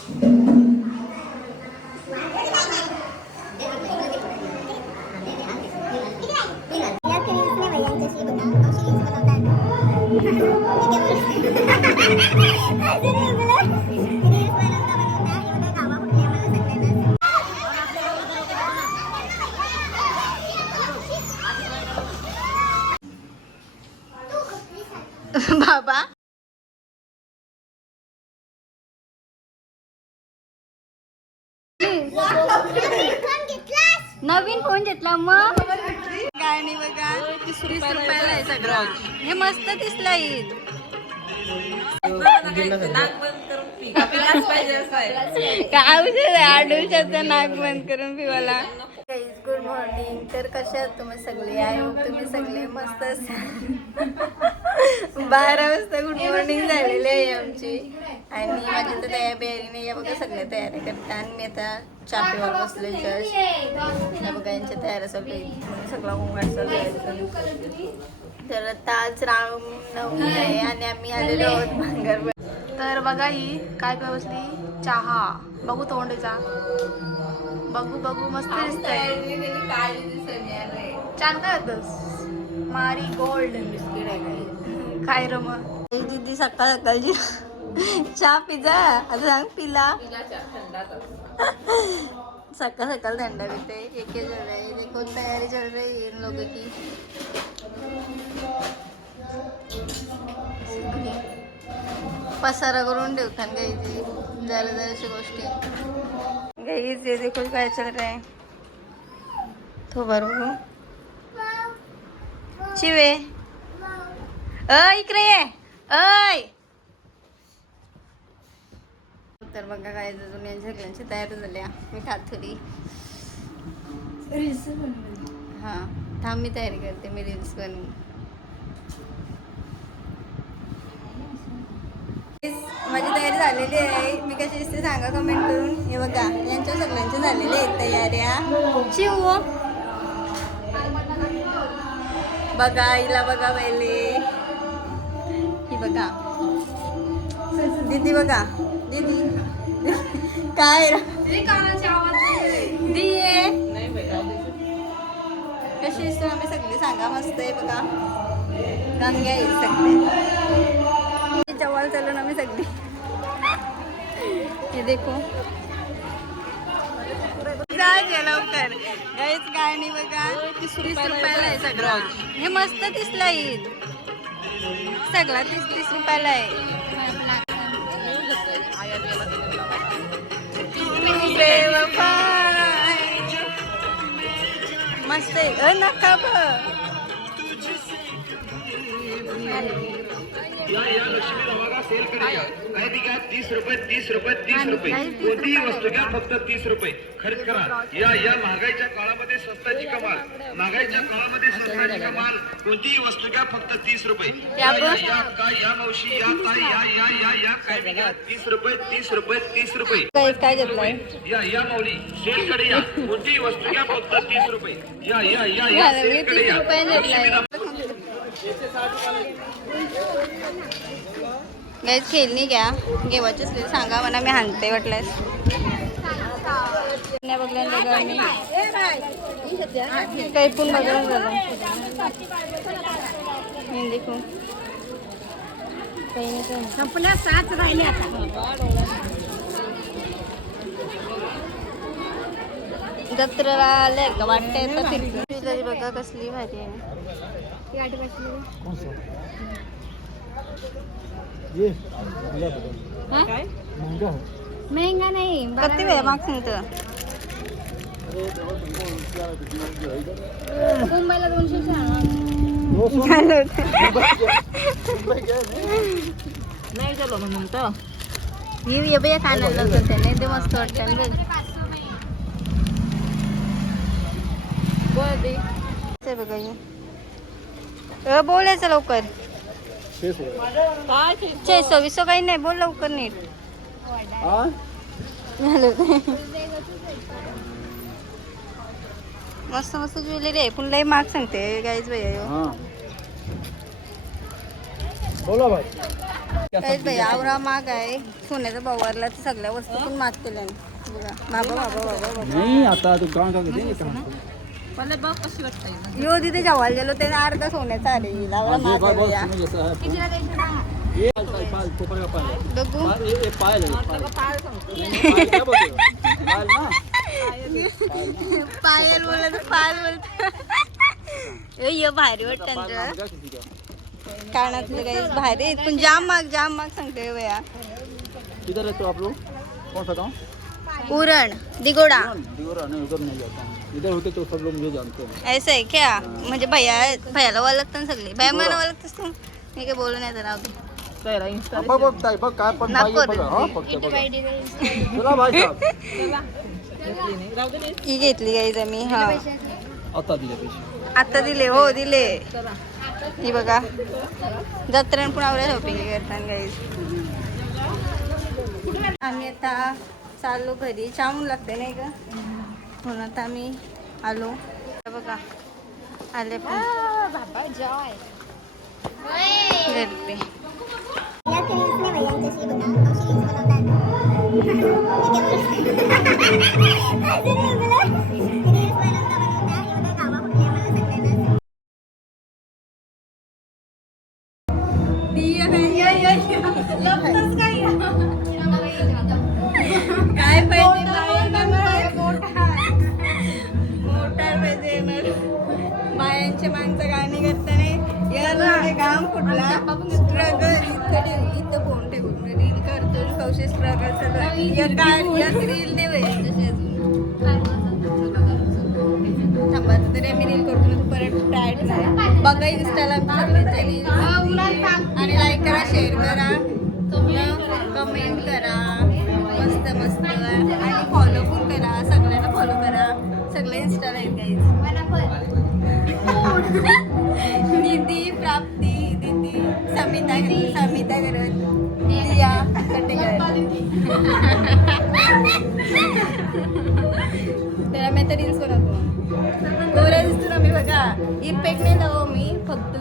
बाबा नवीन फोन घेतला मग बघा तीस रुपयाला आहे सगळं हे मस्त दिसलं ईद काय आहे? नाक बंद करून पिवाला गुड मॉर्निंग तर कशा आहात तुम्ही सगळे? आय होप तुम्ही सगळे मस्त असाल. बारा वाजता गुड मॉर्निंग झालेली आहे आमची. आणि माझी तर तयारी बियारी नाही आहे. बघा सगळे तयारी करतात आणि मी आता चापेवर बसले हे बघा यांच्या तयारी चालू सगळा होमगार्ड चालू आहे. तर आता आज रामनवमी आहे आणि आम्ही आलेलो आहोत भांगर तर बघा ही काय काय बसली? चहा. बघू तोंडचा. बघू बघू मस्त दिसतंय. छान काय होतस मारी गोल्ड. बिस्किट आहे काय काय र मग दीदी सकाळ सकाळची चहा पिजा. आता सांग पिला. सकाळ सकाळ थंडा पिते एक चल रहा है देखो तैयारी चल रही है इन लोगों की. पसारा करून ठेवतात गाईची जरा जराशी गोष्टी. गाईच जे देखो काय चल रहा है तो बरोबर हो. चिवे अ इकडे ये. अय. तर बघा काय अजून यांच्या सगळ्यांची तयारी झाल्या मी थोडी हां थांब मी तयारी करते मी रील्स बनवून. माझी तयारी झालेली आहे. मी कशी दिसते सांगा कमेंट करून. हे बघा यांच्या सगळ्यांच्या झालेल्या आहेत तयाऱ्या. शिव. बघा हिला बघा पहिले. ही बघा. दीदी बघा. दीदी. काय दिये. कशी दिसतो आम्ही सगळे? सांगा मस्त आहे बघा. गंग्या आहेत सगळे. जवळ चालून आम्ही सगळी. हे देखो. जा लवकर. गाईच गाणी बघा. तीस रुपयाला आहे सगळं. हे मस्त दिसला ईद सगळा तीस तीस रुपयाला आहे. बेवफाय. मस्त आहे नका या या लक्ष्मी रवाला सेल करूया खरेदी घ्या तीस रुपये तीस रुपये तीस रुपये. कोणतीही वस्तू घ्या फक्त तीस रुपये. खरेदी करा. या या महागाईच्या काळामध्ये स्वस्ताची कमाल. महागाईच्या काळामध्ये स्वस्ताची कमाल. कोणतीही वस्तू घ्या फक्त तीस रुपये. या या या काय या मावशी या काय या या या या काय घ्या. तीस रुपये तीस रुपये तीस रुपये. काय काय घेतलंय? या या माऊली सेल कडे या. कोणतीही वस्तू घ्या फक्त तीस रुपये. या या या या मी सेल कडे तीस या. गाईच खेळणी घ्या. घेवायची असली सांगा मला मी हाणते वाटल्यास नाही बघल्या बघा मी काही पण बघून झालं मी देखू काही नाही काही संपल्या सात राहिले आता. जत्रेला आले का? वाटतंय तर फिरली बघा कसली भारी आहे? महंगा नाही किती वेळ माग सांगतो मुंबईला दोनशे नाही म्हणून तर मी ये खाण्याला होतं ते नाही ते मस्त वाटतं बघ बोल दे। ते बघा हे. अ, बोलायचं लवकर छे काही नाही बोल लवकर नीट. मस्त मस्त ज्वेलरी आहे. पण लय माग सांगते गाईच भैया. बोला भाई. काहीच भाई आवरा माग आहे. सोन्याचा भावारला सगळ्या वस्तू पण माग केल्या. बघा बाबा बाबा बाबा बाबा नहीं आता तो गाँव का देंगे कहाँ यो तिथे जेवायला गेलो त्याने अर्धा सोन्याचा आले. जैसा है. ये पायल। बघू. बोलते? हो पायल बोलत यो भारी वाटतं ना कानातलं काही भारी पण जाम माग जाम माग सांगते भैया किधर रहते हो आप लोग? कौन सा गाँव? उरण दिगोडा. दिगोरा नहीं उधर नहीं जाता. हूँ इधर होते तो सब लोग मुझे जानते. हैं ऐसा आहे क्या? म्हणजे भैया भैयाला ओळखतं ना सगळे. भैया मला ओळखतस तू? मी काय बोलू नाही दे बघ बघ ताई बघ काय पण हा भाई साहब ही घेतली गाईज आम्ही हा. आता दिले पैसे. आता दिले हो दिले. ही बघा. जत्रेन पण आवडे शॉपिंग करतात गाईज. आम्ही आता चाललो घरी. चामून लागते नाही का म्हणून आता आम्ही आलो. बघा आले पण. बाबा जॉय घरी कुठला स्ट्रगल इथं इथं फोन ठेवून. रील करतो कौशल स्ट्रगल. या रील नाही अजून. थांबा तरी आम्ही रील करतो तू परत टायट नाही बघा इंस्टाला आणि लाईक करा शेअर करा. कमेंट करा.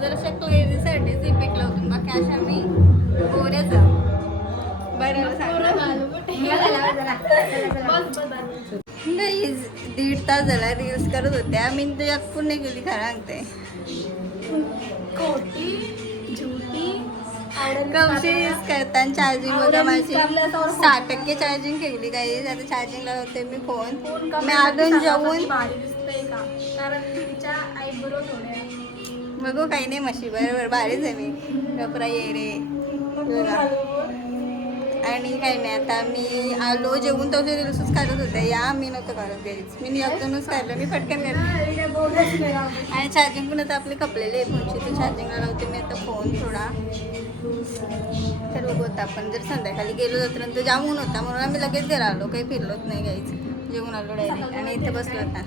जरा क्लेरीसाठीच इफेक्ट लावतो बाकी अशा मी गोऱ्याच बरं नाही दीड तास झाला रील्स करत होत्या. मी तुझ्या पण नाही गेली खरं सांगते. कवशी रील्स करताना चार्जिंग बघा माझी. सहा टक्के चार्जिंग ठेवली काही आता चार्जिंग लावते मी फोन मी अजून जेवून बघू काही नाही मशी बरोबर भारीच आहे मी कपरा ये रे. आणि काही नाही आता मी आलो जेवून तो रिल्सच काढत होते. या मी नव्हतं काढत घ्यायच मी नियोजनच काढलं मी पटकन आणि चार्जिंग पण आता आपले कपलेले आहे फोनची तर चार्जिंगला लावते मी आता फोन थोडा. तर बघू आता आपण जर संध्याकाळी गेलो तर जाऊन होता. म्हणून आम्ही लगेच घरा आलो काही फिरलोच नाही घ्यायचं. जेवून आलो डायरेक्ट आणि इथे बसलो आता.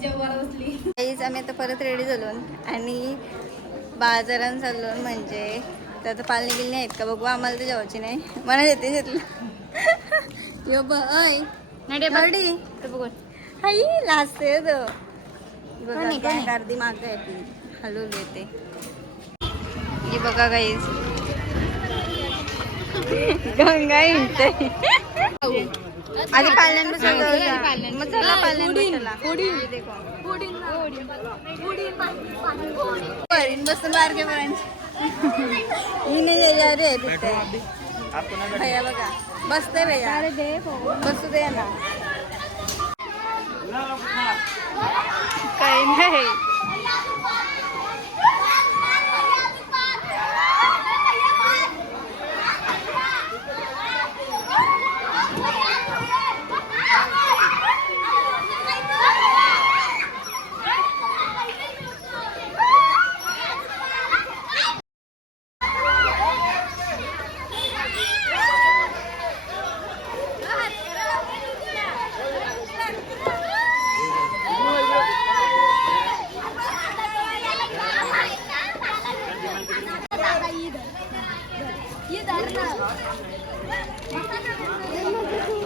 काहीच आम्ही आता परत रेडी झालो आणि बाजारात चाललो म्हणजे तर आता पालणी बिलणी आहेत का? बघू आम्हाला तर जेवायची नाही. मला देते घेतलं. यो बाय तर बघू. हाई लाजते तो. बघा? गर्दी माग आहे ती. हलवली येते ही बघा गाईज गंगा हिंडते. आधी पाल्यान चला मग चला पाल्यान चला. हे देखो. वरीन बसून बारके पर्यंत ही नाही रे आहे तिथे भैया बघा. बसते भैया. बसू दे ना काही नाही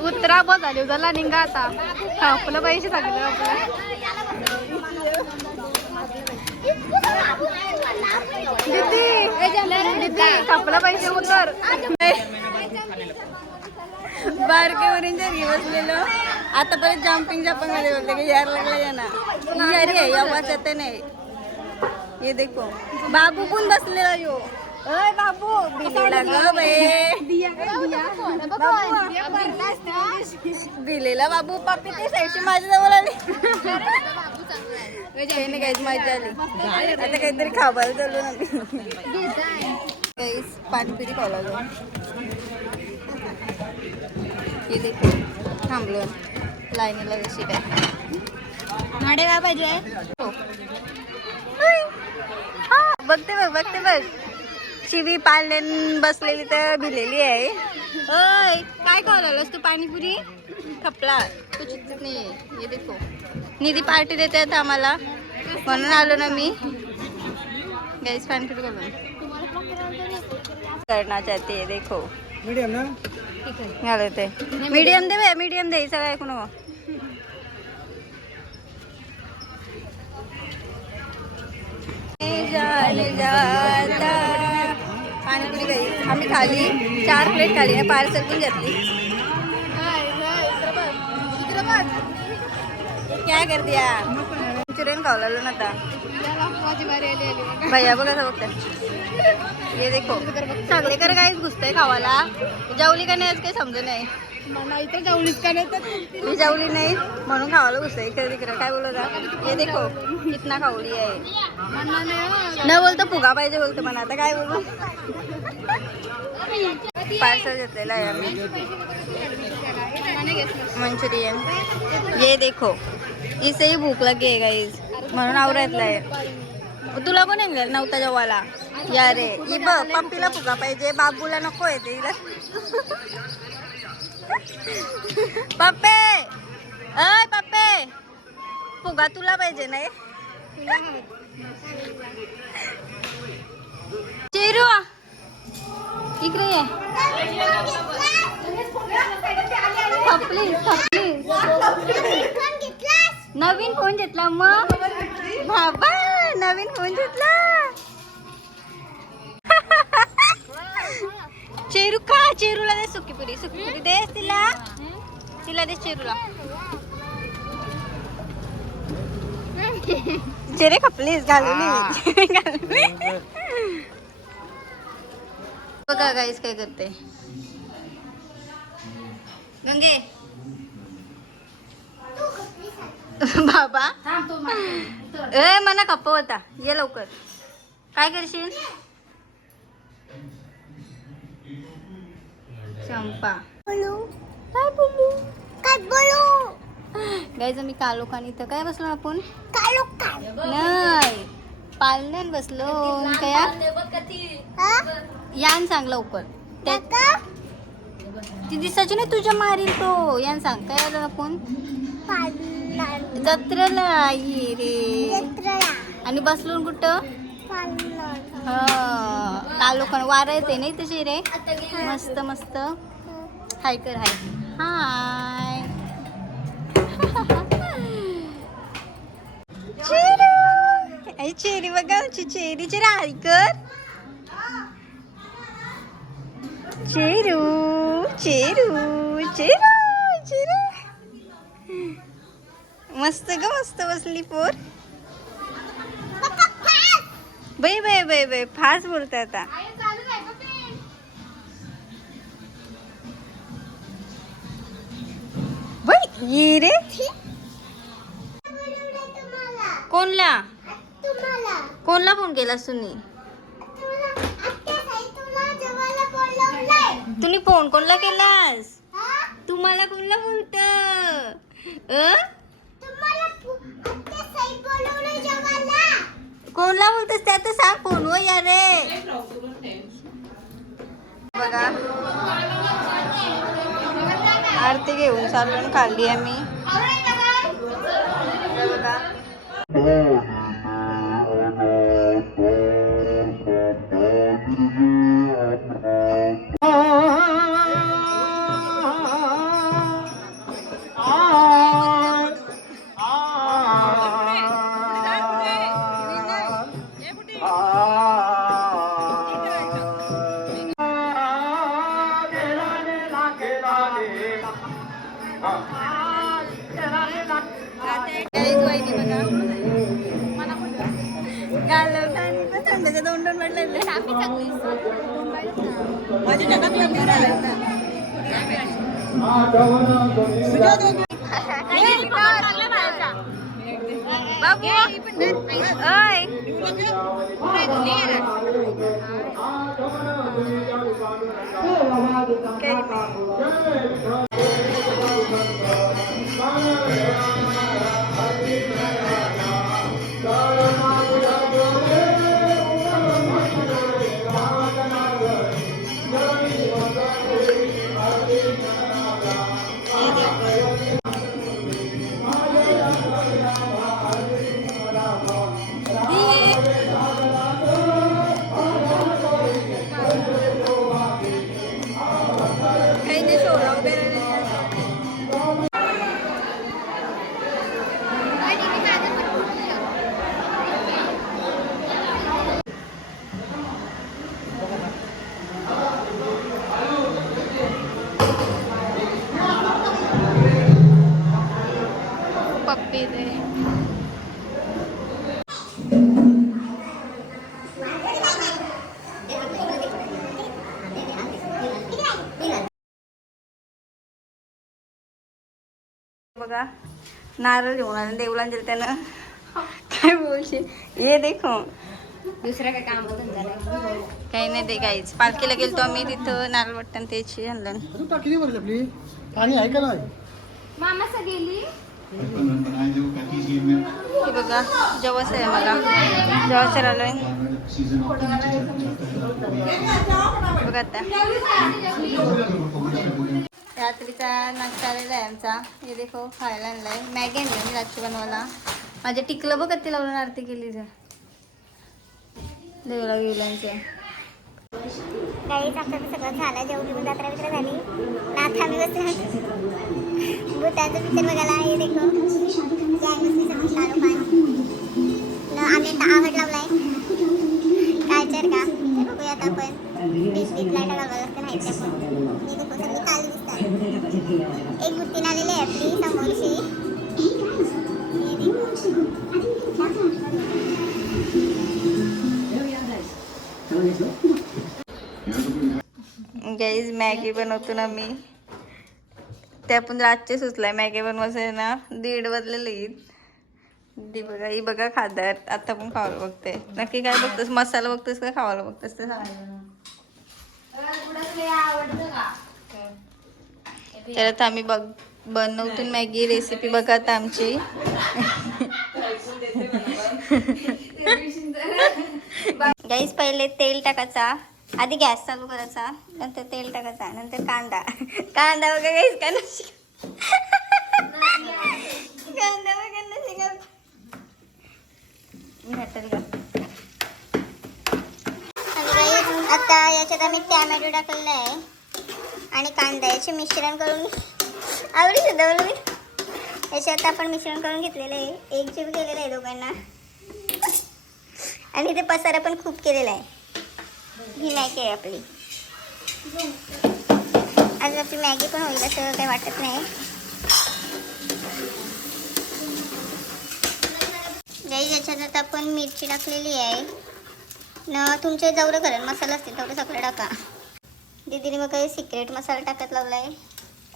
उतरा चला निघा आता. आपलं पैसे सांगितलं आपलं. कापला पैसे उतर. बारकेवरून जरी बसलेलो. आता परत जम्पिंग जपांगमध्ये बोलते की यार लागला या ना आहे या येते नाही. ये देखो. बाबू पण बसलेला यो. अय बाबू बिलेला ग बाई बिलेला बाबू पापी ते साईडची माझ्या जवळ आली काही नाही काहीच मजा आली आता काहीतरी खाबायला चालू ना काहीच पाणीपुरी हे देखो थांबलो लाईनीला कशी काय नाडे काय पाहिजे बघते बघ बघते बघ शिवी पालन बसलेली तर भिलेली आहे. ओय काय खावलास तू पाणीपुरी? खपला. तू चिंतित नाही ये देखो. निधी पार्टी देते आम्हाला. म्हणून आलो ना मी. गाईस पाणीपुरी करून करना चाहते है देखो. मीडियम ना? मीडियम दे मीडियम दे सगळं ऐकू नको जान जाता आम्ही खाली चार प्लेट खाली आहे पार्सल पण घेतली. काय करते मंचुरियन खाऊ लागलो ना आता भैया बघा असं बघते. ये देखो सगळे कर काहीच घुसतंय खावाला. जेवली का नाही आज काही समज नाही. मी जेवली नाही म्हणून खावाला घुसतंय इकडे तिकडे. काय बोलत ये देखो कितना खावली आहे. न बोलतो फुगा पाहिजे बोलतो म्हणा आता काय बोलू? पार्सल घेतलेला आहे आम्ही. मंचुरियन. ये देखो. इसेही भूक लागे है गाईज म्हणून आवरातला आहे. तुला पण येईल नव्हता जेव्हाला या रे. ही बघ पप्पीला फुगा पाहिजे. बाबूला नको आहे ते. पप्पे! अय पप्पे! फुगा तुला पाहिजे नाही चिरू! इकडे ये. थपली थपली नवीन फोन घेतला मग? बाबा नवीन फोन घेतला. चेरू का चेरूला दे सुकीपुरी. सुकीपुरी दे तिला. तिला दे चेरूला. चेरे खपलीस घालून घालून बघा गाईस काय करते. गंगे. बाबा. ए मना कप्प होता ये लवकर. काय करशील? चंपा. काय बोलू? काय बोलू? गाईज मी कालोखान इथं काय बसलो आपण? नाही. पालण्यान बसलो. काय? यान सांग लवकर. ती दिसायची नाही तुझ्या मारील तो. यान सांग काय आपण? जत्रेला आई रे. आणि बसलो कुठं? हा. कालोखान वारा येते नाही तशी रे. मस्त मस्त. हाय कर हाय. हाय. आई चेरी बघा आमची चेरी चेरी कर चेरू चेरू चेरू चेरू मस्त ग मस्त बसली पोर बाई बाई बाई बाई फास्ट बोलत आता. बाई ये रे. कोणला? कोणला फोन केलास तुम्ही तुम्ही फोन कोणला केलास? तुम्हाला कोणला बोलत? कोणला बोलतेस? त्या तर सांग फोन वर या रे बघा. आरती घेऊन चालून खाल्ली आम्ही घालवता आणि मग थंडीच्या दोन दोन म्हटलं बाबू ओय काही बघा. नारळ घेऊन आले देवला दिलं त्यानं. काय बोलते? ये देखो. दुसरं काय काम काही नाही ते काहीच. पालखीला गेलतो आम्ही तिथं नारळ वाटतं त्याची आणलं अजून टाकी भरली आपली? पाणी आहे का नाही? गेली? हे बघा जवस आहे मला जवसर आलोय बघा आता. रात्रीचा नाश्ता आलेला आहे आमचा. हे देखो खायला आणलाय. मॅगी आणली मी रात्री बनवायला. माझे टिकलं बघ ते लावून आरती केली जर देवला गेलांचे काहीच आपलं सगळं झालं जेवढी पण जत्रा बित्रा झाली. ना आम्ही बसलो भूताचं पिक्चर बघायला हे देखो. सगळी आम्ही आवड लावलाय. कालचर का? बघूया आपण. लाइट घालवायला लागतं देखो सगळी काल दिसतात एक बुट्टीन आलेली आहे आपली समोरशी हे. गाईज मॅगी बनवतो ना मी. ते आपण रातचे सुचलाय. मॅगी बनवायचं ना दीड वाजलेलं येईल दी बघा ही बघा खातात आता पण खावायला बघते. नक्की काय बघतोस? मसाला बघतोस का? खावायला बघतोस ते सांग. तर आता आम्ही बघ बनवतो मॅगी रेसिपी बघा आता आमची. गाईस पहिले तेल टाकायचा. आधी गॅस चालू करायचा नंतर तेल टाकायचा नंतर कांदा. कांदा वगैरे गॅस का नशी कांदा नशी का आता याच्यात आम्ही टॅमॅटो टाकलेला आहे. आणि कांदा याचे मिश्रण करून आवडी सुद्धा मी याच्यात आपण मिश्रण करून घेतलेलं आहे. एक जीव केलेलं आहे दोघांना. आणि ते पसारा पण खूप केलेला आहे. ही मॅगी आहे आपली. आज आपली मॅगी पण होईल असं काही वाटत नाही. जाई याच्यात आता आपण मिरची टाकलेली आहे. न तुमचे जेवढं करेल मसाला असतील तेवढं सगळं टाका. दीदीने मग काही सिक्रेट मसाला टाकत लावलाय.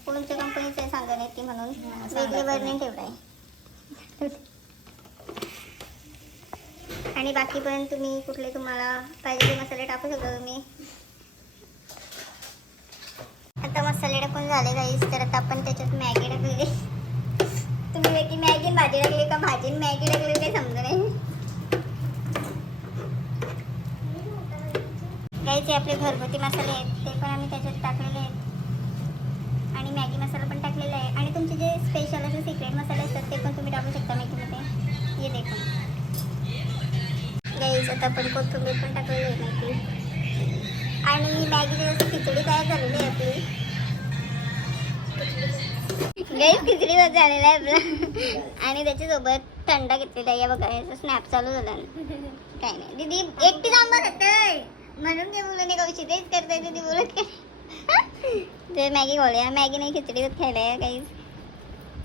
कोणत्या कंपनीचं आहे सांगा नाही ती म्हणून. वेगळे वर्णन ठेवलं आहे. आणि बाकी पण तुम्ही कुठले तुम्हाला पाहिजे ते मसाले टाकू शकता तुम्ही. आता मसाले टाकून झाले जाईल तर आता आपण त्याच्यात मॅगी टाकलेली. तुम्ही वेगळी मॅगी भाजी टाकली का भाजी? मॅगी टाकली काही समजा नाही काही जे आपले घरगुती मसाले आहेत ते पण आम्ही त्याच्यात टाकलेले आहेत आणि मॅगी मसाला पण टाकलेला आहे आणि तुमचे जे स्पेशल असे सिक्रेट मसाले असतात ते पण तुम्ही टाकू शकता मॅगीमध्ये ये देखो. गाईज आता आपण कोथिंबीर पण टाकलेली आहे मॅगी आणि मॅगीची जसं खिचडी तयार झालेली आहे आपली. गाईज खिचडी बस झालेला आहे आपला. आणि त्याच्यासोबत थंडा घेतलेला आहे. बघा याचा स्नॅप चालू झाला. काय नाही. दीदी एकटी आंबा खातय म्हणून ते मुलं नाही कशी तेच करताय दीदी बोलत काय ते मॅगी खाऊया मॅगी नाही खिचडी खायला काही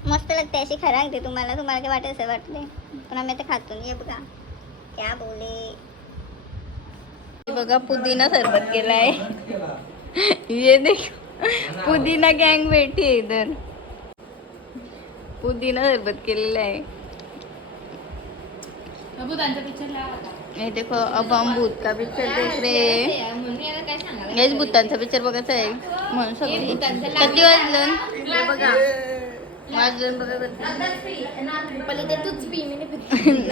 मस्त लागते अशी खराब लागते तुम्हाला तुम्हाला काय वाटत असं वाटते पण आम्ही आता खातो नाही बघा. क्या बोले? बघा पुदिना सरबत केलाय. ये देख. पुदिना गँग भेटी इधर. पुदिना सरबत केलेला आहे. हे देखो अब हम भूत का पिक्चर देख रहे हैं। हेच भूतांचा पिक्चर बघायचा आहे. म्हणून सगळे. किती वाजलं? बघा. वाजलं बघा.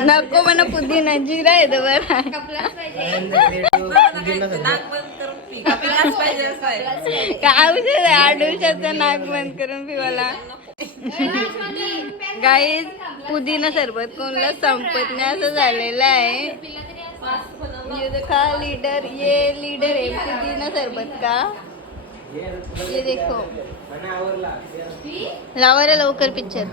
नको म्हणा पुदिना जिरा आहे तर बरं काय औषध आहे? नाक बंद करून पिवाला. गाई पुदिना सरबत कोणला संपत नाही असं झालेलं आहे. ये लीडर ये लीडर आहे. पुदिना सरबत का? ये देखो. लावा रे लवकर पिक्चर